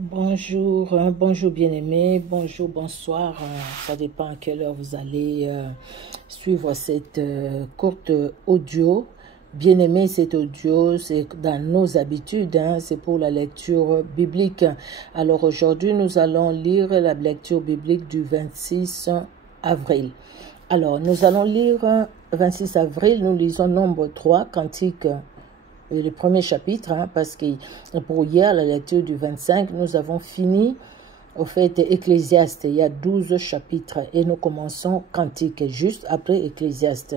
Bonjour, bonjour bien-aimés, bonjour, bonsoir, ça dépend à quelle heure vous allez suivre cette courte audio. Bien-aimés, cet audio, c'est dans nos habitudes, c'est pour la lecture biblique. Alors aujourd'hui, nous allons lire la lecture biblique du 26 avril. Alors, nous allons lire 26 avril, nous lisons Nombre 3, Cantique. Le premier chapitre, parce que pour hier, la lecture du 25, nous avons fini, au fait, Ecclésiaste. Il y a 12 chapitres et nous commençons Cantique, juste après Ecclésiaste.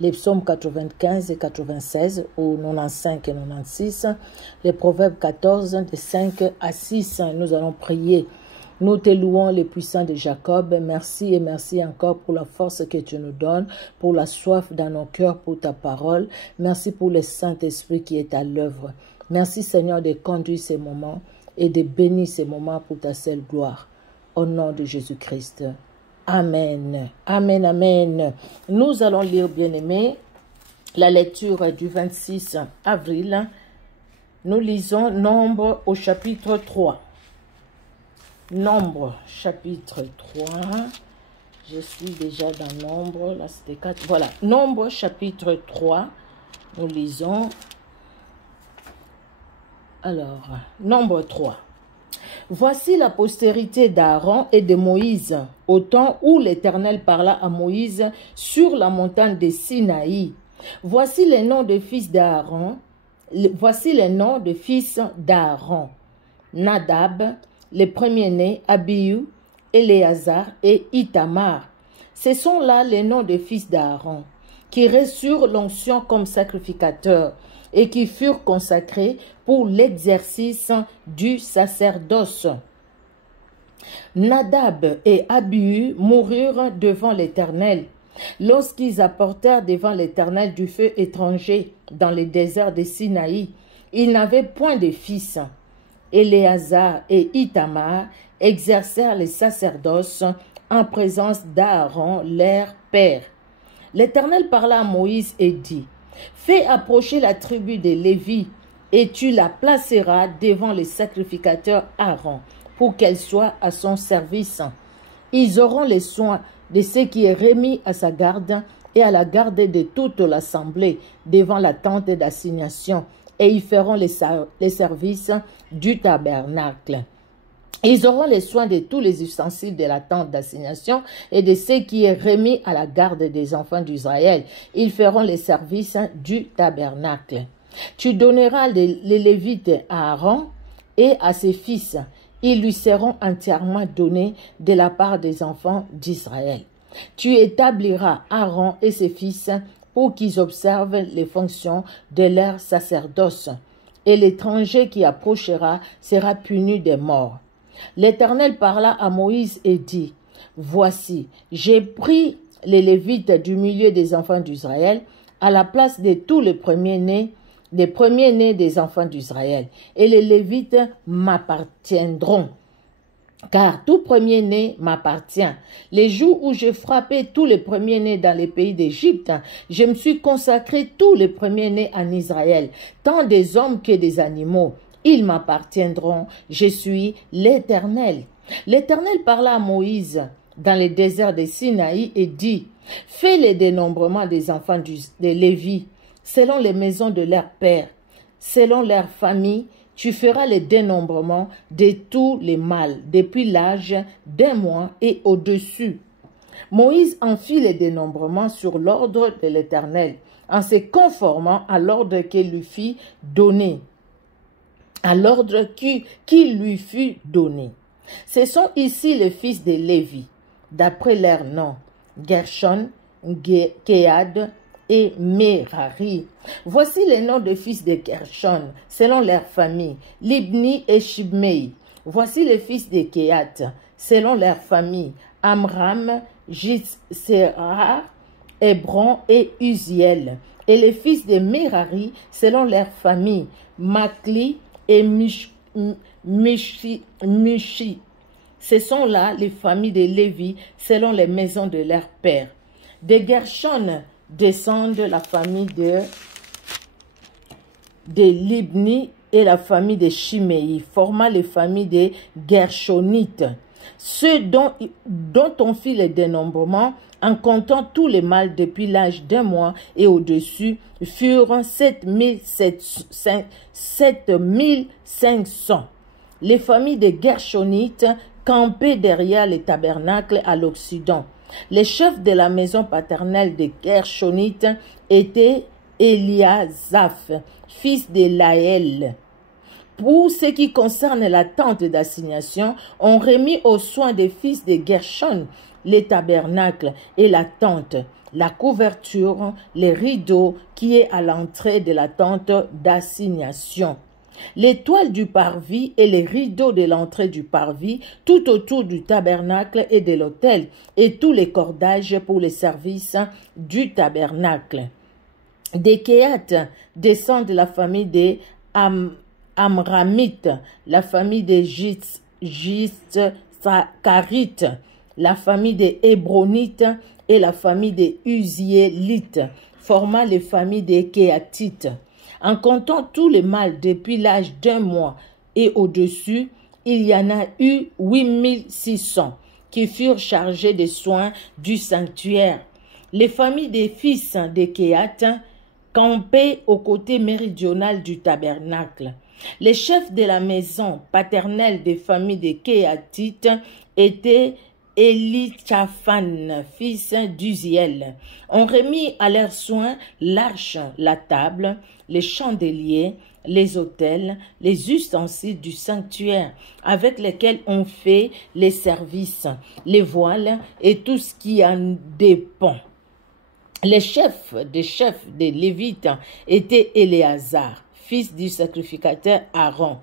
Les psaumes 95 et 96, ou 95 et 96, les proverbes 14, de 5 à 6, nous allons prier. Nous te louons les puissants de Jacob. Merci et merci encore pour la force que tu nous donnes, pour la soif dans nos cœurs, pour ta parole. Merci pour le Saint-Esprit qui est à l'œuvre. Merci Seigneur de conduire ces moments et de bénir ces moments pour ta seule gloire. Au nom de Jésus-Christ. Amen. Amen, amen. Nous allons lire, bien-aimés, la lecture du 26 avril. Nous lisons Nombre au chapitre 3. Nombre, chapitre 3. Je suis déjà dans Nombre. Là, c'était 4. Voilà. Nombre, chapitre 3. Nous lisons. Alors, Nombre 3. Voici la postérité d'Aaron et de Moïse, au temps où l'Éternel parla à Moïse sur la montagne de Sinaï. Voici les noms des fils d'Aaron. Voici les noms des fils d'Aaron. Nadab, les premiers-nés, Abihu, Éléazar et Itamar. Ce sont là les noms des fils d'Aaron, qui reçurent l'onction comme sacrificateurs et qui furent consacrés pour l'exercice du sacerdoce. Nadab et Abihu moururent devant l'Éternel, lorsqu'ils apportèrent devant l'Éternel du feu étranger dans le désert de Sinaï. Ils n'avaient point de fils. Éléazar et Itamar exercèrent le sacerdoce en présence d'Aaron, leur père. L'Éternel parla à Moïse et dit, « Fais approcher la tribu de Lévi, et tu la placeras devant le sacrificateur Aaron, pour qu'elle soit à son service. Ils auront les soins de ce qui est remis à sa garde et à la garde de toute l'assemblée devant la tente d'assignation, et ils feront les services du tabernacle. Ils auront les soins de tous les ustensiles de la tente d'assignation et de ce qui est remis à la garde des enfants d'Israël. Ils feront les services du tabernacle. Tu donneras les Lévites à Aaron et à ses fils. Ils lui seront entièrement donnés de la part des enfants d'Israël. Tu établiras Aaron et ses fils pour qu'ils observent les fonctions de leur sacerdoce, et l'étranger qui approchera sera puni de mort. L'Éternel parla à Moïse et dit, « Voici, j'ai pris les Lévites du milieu des enfants d'Israël à la place de tous les premiers-nés des enfants d'Israël, et les Lévites m'appartiendront. Car tout premier-né m'appartient. Les jours où j'ai frappé tous les premiers-nés dans les pays d'Égypte, je me suis consacré tous les premiers-nés en Israël, tant des hommes que des animaux. Ils m'appartiendront. Je suis l'Éternel. » L'Éternel parla à Moïse dans le désert de Sinaï et dit, « Fais le dénombrement des enfants de Lévi, selon les maisons de leurs pères, selon leurs familles. Tu feras le dénombrement de tous les mâles, depuis l'âge d'1 mois et au-dessus. » Moïse en fit le dénombrement sur l'ordre de l'Éternel, en se conformant à l'ordre qu'il lui fit donner. Lui fut donné. Ce sont ici les fils de Lévi, d'après leurs noms, Gershon, Kead et Merari. Voici les noms des fils de Gershon, selon leur famille, Libni et Shimei. Voici les fils de Kehat, selon leur famille, Amram, Jitsera, Hébron et Uziel. Et les fils de Merari, selon leur famille, Makli et Mushi. Ce sont là les familles de Lévi, selon les maisons de leurs pères. De Gershon descendent la famille de Libni et la famille de Chiméi forma les familles des Gershonites. Ceux dont on fit le dénombrement, en comptant tous les mâles depuis l'âge d'un mois et au-dessus, furent 7500. Les familles des Gershonites campaient derrière les tabernacles à l'Occident. Les chefs de la maison paternelle des Gershonites étaient Eliasaph, fils de Laël. Pour ce qui concerne la tente d'assignation, on remit aux soins des fils de Gershon les tabernacles et la tente, la couverture, les rideaux qui est à l'entrée de la tente d'assignation, les toiles du parvis et les rideaux de l'entrée du parvis tout autour du tabernacle et de l'autel, et tous les cordages pour les services du tabernacle. Des Kéhates descendent de la famille des Amramites, la famille des Giscarites, la famille des Hébronites et la famille des Uziélites, formant les familles des Kéhatites. En comptant tous les mâles depuis l'âge d'un mois et au-dessus, il y en a eu 8600 qui furent chargés des soins du sanctuaire. Les familles des fils des Kéhates campaient au côté méridional du tabernacle. Les chefs de la maison paternelle des familles des Kéhatites étaient Élitsaphan, fils d'Uziel. On remit à leurs soins l'arche, la table, les chandeliers, les autels, les ustensiles du sanctuaire, avec lesquels on fait les services, les voiles et tout ce qui en dépend. Les chefs des Lévites étaient Éléazar, fils du sacrificateur Aaron.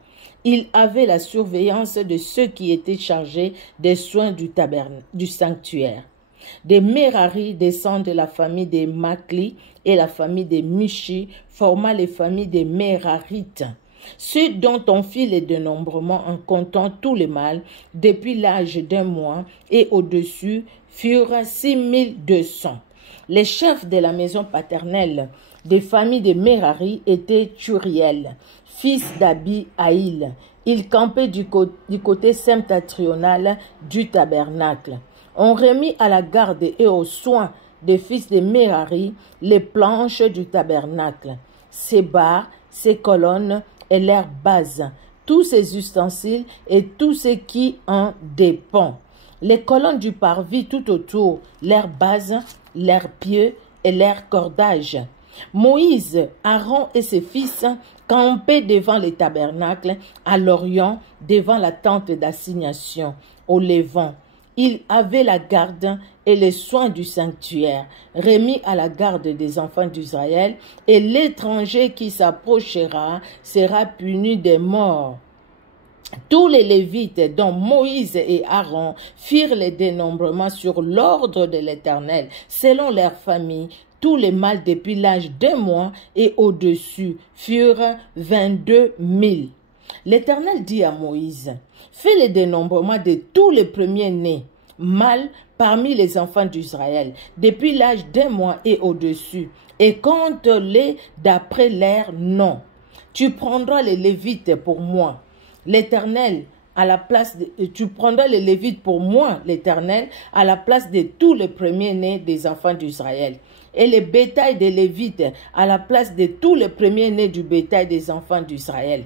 Il avait la surveillance de ceux qui étaient chargés des soins du sanctuaire. Des Merari descendent de la famille des Makli et la famille des Mishi, formant les familles des Merarites. Ceux dont on fit les dénombrements en comptant tous les mâles depuis l'âge d'un mois et au-dessus furent 6200. Les chefs de la maison paternelle des familles des Merari étaient Turiel, fils d'Abi-Haïl. Il campait du côté septentrional du tabernacle. On remit à la garde et aux soins des fils de Merari les planches du tabernacle, ses barres, ses colonnes et leurs bases, tous ses ustensiles et tout ce qui en dépend. Les colonnes du parvis tout autour, leurs bases, leurs pieux et leurs cordages. Moïse, Aaron et ses fils campaient devant les tabernacles à l'orient, devant la tente d'assignation, au levant. Ils avaient la garde et les soins du sanctuaire, remis à la garde des enfants d'Israël, et l'étranger qui s'approchera sera puni de mort. Tous les Lévites, dont Moïse et Aaron, firent les dénombrements sur l'ordre de l'Éternel, selon leurs familles. Tous les mâles depuis l'âge d'un mois et au-dessus furent 22 000. L'Éternel dit à Moïse, « Fais le dénombrement de tous les premiers-nés, mâles parmi les enfants d'Israël, depuis l'âge d'un mois et au-dessus, et compte-les d'après leurs noms. Tu prendras les Lévites pour moi. L'Éternel, à la place tu prendras les Lévites pour moi, l'Éternel, à la place de tous les premiers-nés des enfants d'Israël. Et le bétail des Lévites à la place de tous les premiers-nés du bétail des enfants d'Israël. »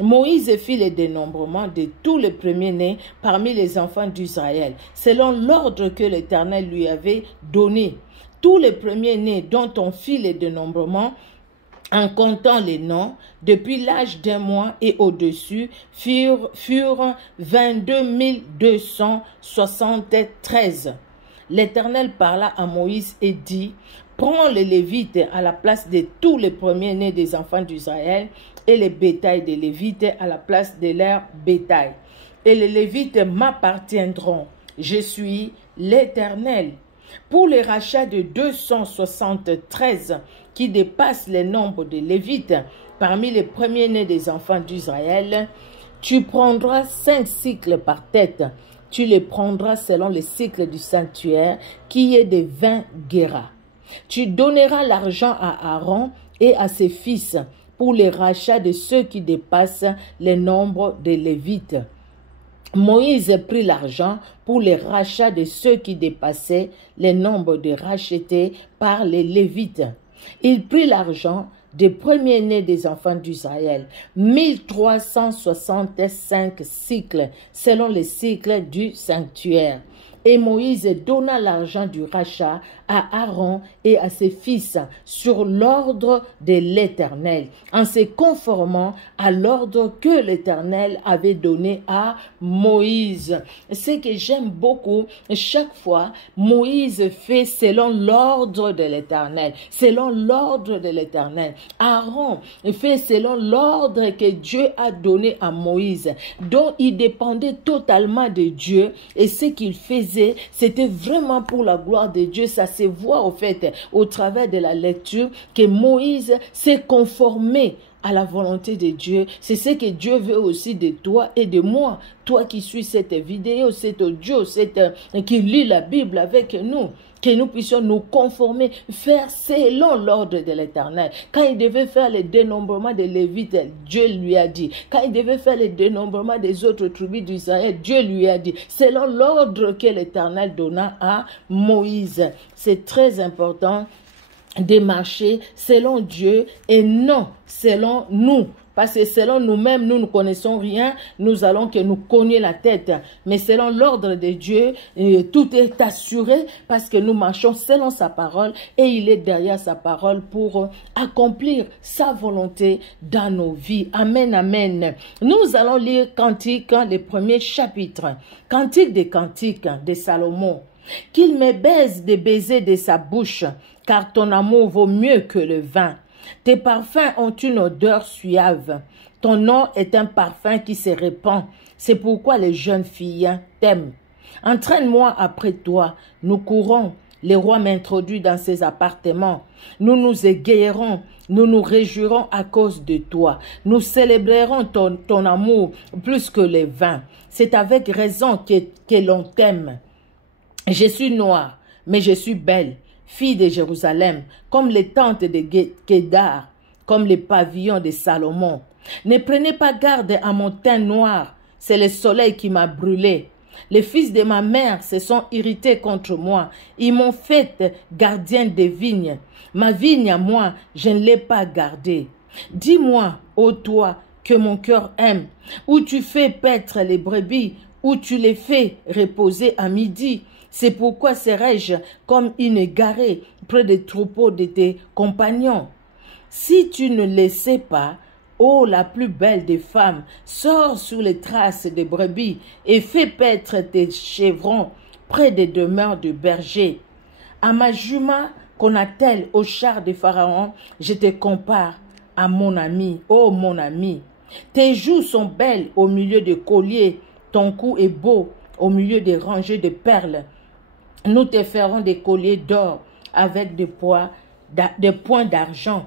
Moïse fit le dénombrement de tous les premiers-nés parmi les enfants d'Israël, selon l'ordre que l'Éternel lui avait donné. Tous les premiers-nés dont on fit le dénombrement, en comptant les noms, depuis l'âge d'un mois et au-dessus, furent 22 273. L'Éternel parla à Moïse et dit, « Prends les Lévites à la place de tous les premiers-nés des enfants d'Israël et les bétails des Lévites à la place de leur bétail. Et les Lévites m'appartiendront. Je suis l'Éternel. » Pour les rachats de 273 qui dépassent le nombre de Lévites parmi les premiers-nés des enfants d'Israël, tu prendras 5 cycles par tête. Tu les prendras selon les cycles du sanctuaire qui est de 20 guéras. Tu donneras l'argent à Aaron et à ses fils pour les rachats de ceux qui dépassent les nombres des Lévites. Moïse prit l'argent pour les rachats de ceux qui dépassaient les nombres de rachetés par les Lévites. Il prit l'argent des premiers-nés des enfants d'Israël, 1365 cycles, selon les cycles du sanctuaire. Et Moïse donna l'argent du rachat à Aaron et à ses fils sur l'ordre de l'Éternel, en se conformant à l'ordre que l'Éternel avait donné à Moïse. Ce que j'aime beaucoup, chaque fois, Moïse fait selon l'ordre de l'Éternel, selon l'ordre de l'Éternel. Aaron fait selon l'ordre que Dieu a donné à Moïse, dont il dépendait totalement de Dieu, et ce qu'il faisait, c'était vraiment pour la gloire de Dieu. Ça se voit au fait, au travers de la lecture, que Moïse s'est conformé à la volonté de Dieu. C'est ce que Dieu veut aussi de toi et de moi. Toi qui suis cette vidéo, cet audio, qui lit la Bible avec nous. Que nous puissions nous conformer, faire selon l'ordre de l'Éternel. Quand il devait faire le dénombrement des Lévites, Dieu lui a dit. Quand il devait faire le dénombrement des autres tribus d'Israël, Dieu lui a dit. Selon l'ordre que l'Éternel donna à Moïse. C'est très important de marcher selon Dieu et non selon nous. Parce que selon nous-mêmes, nous ne connaissons rien, nous allons que nous cogner la tête. Mais selon l'ordre de Dieu, tout est assuré parce que nous marchons selon sa parole et il est derrière sa parole pour accomplir sa volonté dans nos vies. Amen, amen. Nous allons lire Cantique, le premier chapitre. Cantique des Cantiques de Salomon. Qu'il me baise des baisers de sa bouche, car ton amour vaut mieux que le vin. Tes parfums ont une odeur suave. Ton nom est un parfum qui se répand. C'est pourquoi les jeunes filles t'aiment. Entraîne-moi après toi. Nous courons. Le roi m'introduit dans ses appartements. Nous nous égayerons. Nous nous réjouirons à cause de toi. Nous célébrerons ton amour plus que les vins. C'est avec raison que l'on t'aime. Je suis noire, mais je suis belle. Fille de Jérusalem, comme les tentes de Kédar, comme les pavillons de Salomon. Ne prenez pas garde à mon teint noir, c'est le soleil qui m'a brûlé. Les fils de ma mère se sont irrités contre moi, ils m'ont fait gardienne des vignes. Ma vigne à moi, je ne l'ai pas gardée. Dis-moi, ô toi, que mon cœur aime, où tu fais paître les brebis, où tu les fais reposer à midi. C'est pourquoi serai-je comme une égarée près des troupeaux de tes compagnons. Si tu ne le sais pas, ô la plus belle des femmes, sors sur les traces des brebis et fais paître tes chevrons près des demeures de bergers. À ma jument qu'on attelle au char de Pharaon, je te compare à mon ami, ô mon ami. Tes joues sont belles au milieu des colliers, ton cou est beau au milieu des rangées de perles. Nous te ferons des colliers d'or avec des points d'argent.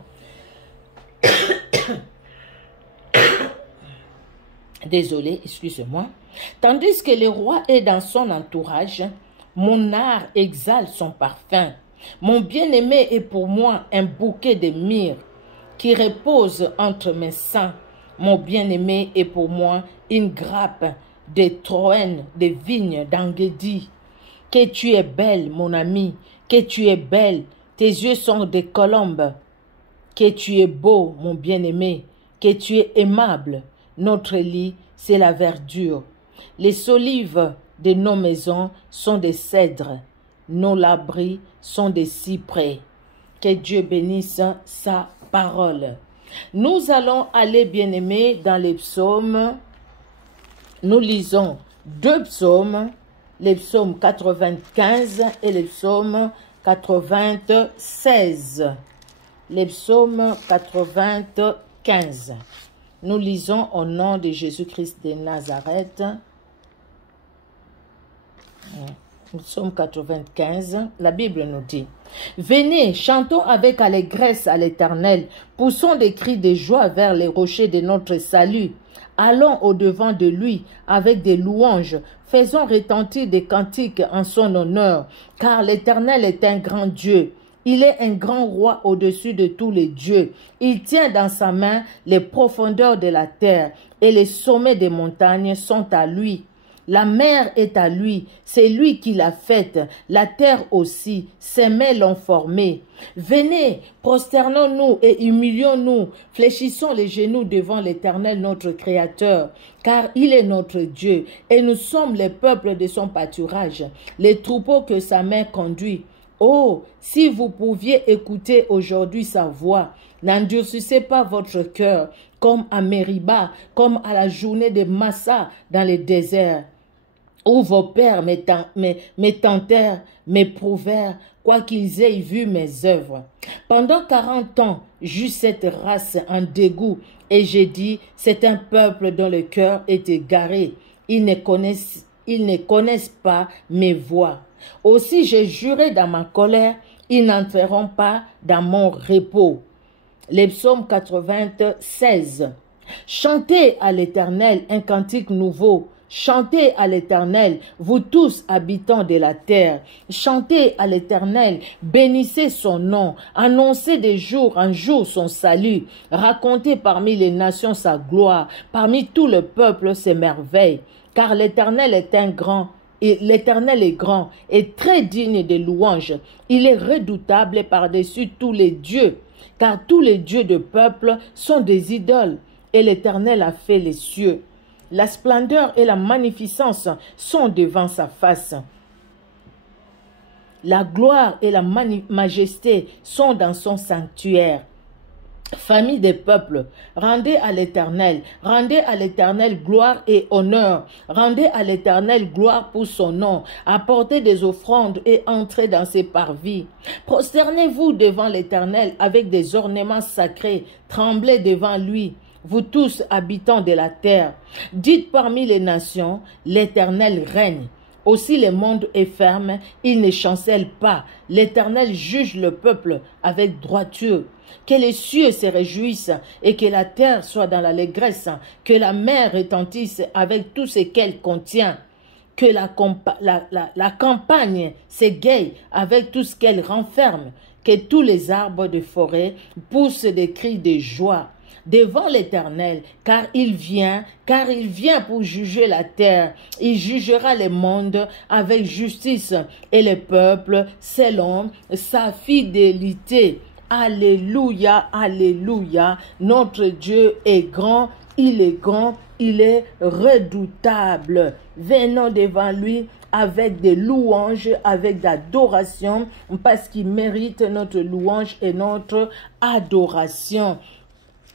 Désolé, excusez-moi. Tandis que le roi est dans son entourage, mon art exhale son parfum. Mon bien-aimé est pour moi un bouquet de myrrhe qui repose entre mes seins. Mon bien-aimé est pour moi une grappe de troènes, de vignes d'Engedi. Que tu es belle, mon ami, que tu es belle, tes yeux sont des colombes. Que tu es beau, mon bien-aimé, que tu es aimable. Notre lit, c'est la verdure. Les solives de nos maisons sont des cèdres. Nos labris sont des cyprès. Que Dieu bénisse sa parole. Nous allons aller, bien-aimés, dans les psaumes. Nous lisons 2 psaumes. Les psaumes 95 et les psaumes 96. Les psaumes 95. Nous lisons au nom de Jésus-Christ de Nazareth. Psaume 95, la Bible nous dit: Venez, chantons avec allégresse à l'Éternel, poussons des cris de joie vers les rochers de notre salut. Allons au-devant de lui avec des louanges, faisons retentir des cantiques en son honneur, car l'Éternel est un grand Dieu. Il est un grand roi au-dessus de tous les dieux. Il tient dans sa main les profondeurs de la terre et les sommets des montagnes sont à lui. La mer est à lui, c'est lui qui l'a faite, la terre aussi, ses mains l'ont formée. Venez, prosternons-nous et humilions-nous, fléchissons les genoux devant l'Éternel notre Créateur, car il est notre Dieu, et nous sommes les peuples de son pâturage, les troupeaux que sa main conduit. Oh, si vous pouviez écouter aujourd'hui sa voix, n'endurcissez pas votre cœur, comme à Mériba, comme à la journée de Massa dans le désert, où vos pères me tentèrent, m'éprouvèrent, quoiqu'ils aient vu mes œuvres. Pendant 40 ans, j'eus cette race en dégoût, et j'ai dit, c'est un peuple dont le cœur est égaré. Ils ne connaissent pas mes voies. Aussi j'ai juré dans ma colère, ils n'entreront pas dans mon repos. Les psaumes 96. Chantez à l'Éternel un cantique nouveau. Chantez à l'Éternel, vous tous habitants de la terre. Chantez à l'Éternel, bénissez son nom, annoncez de jour en jour son salut. Racontez parmi les nations sa gloire, parmi tout le peuple ses merveilles. Car l'Éternel est un grand. Et l'Éternel est grand et très digne de louanges. Il est redoutable par-dessus tous les dieux, car tous les dieux de peuple sont des idoles, et l'Éternel a fait les cieux. La splendeur et la magnificence sont devant sa face. La gloire et la majesté sont dans son sanctuaire. Famille des peuples, rendez à l'Éternel gloire et honneur, rendez à l'Éternel gloire pour son nom, apportez des offrandes et entrez dans ses parvis. Prosternez-vous devant l'Éternel avec des ornements sacrés, tremblez devant lui, vous tous habitants de la terre. Dites parmi les nations, l'Éternel règne. Aussi le monde est ferme, il ne chancelle pas. L'Éternel juge le peuple avec droiture. Que les cieux se réjouissent et que la terre soit dans l'allégresse, que la mer retentisse avec tout ce qu'elle contient, que la campagne s'égaye avec tout ce qu'elle renferme, que tous les arbres de forêt poussent des cris de joie devant l'Éternel, car il vient pour juger la terre. Il jugera les mondes avec justice et les peuples selon sa fidélité. Alléluia, alléluia. Notre Dieu est grand, il est redoutable. Venons devant lui avec des louanges, avec d'adoration, parce qu'il mérite notre louange et notre adoration.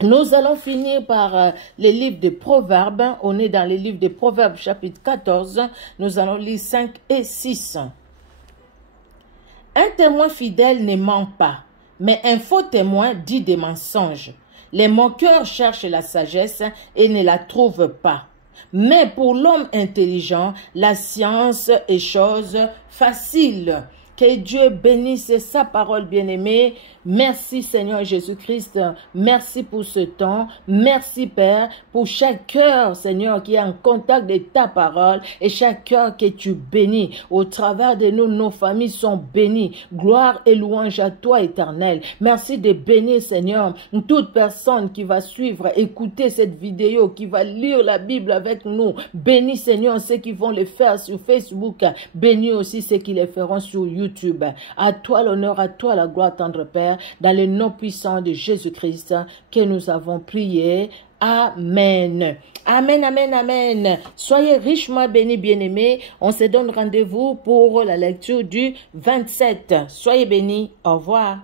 Nous allons finir par les livres de Proverbes. On est dans les livres de Proverbes chapitre 14. Nous allons lire 5 et 6. Un témoin fidèle ne ment pas, mais un faux témoin dit des mensonges. Les moqueurs cherchent la sagesse et ne la trouvent pas. Mais pour l'homme intelligent, la science est chose facile. Que Dieu bénisse sa parole bien-aimée. Merci Seigneur Jésus-Christ. Merci pour ce temps. Merci Père pour chaque cœur, Seigneur, qui est en contact de ta parole et chaque cœur que tu bénis. Au travers de nous, nos familles sont bénies. Gloire et louange à toi, Éternel. Merci de bénir, Seigneur, toute personne qui va suivre, écouter cette vidéo, qui va lire la Bible avec nous. Bénis, Seigneur, ceux qui vont le faire sur Facebook. Bénis aussi ceux qui le feront sur YouTube. À toi l'honneur, à toi la gloire, tendre Père, dans le nom puissant de Jésus-Christ que nous avons prié. Amen. Amen, amen, amen. Soyez richement bénis, bien-aimés. On se donne rendez-vous pour la lecture du 27. Soyez bénis. Au revoir.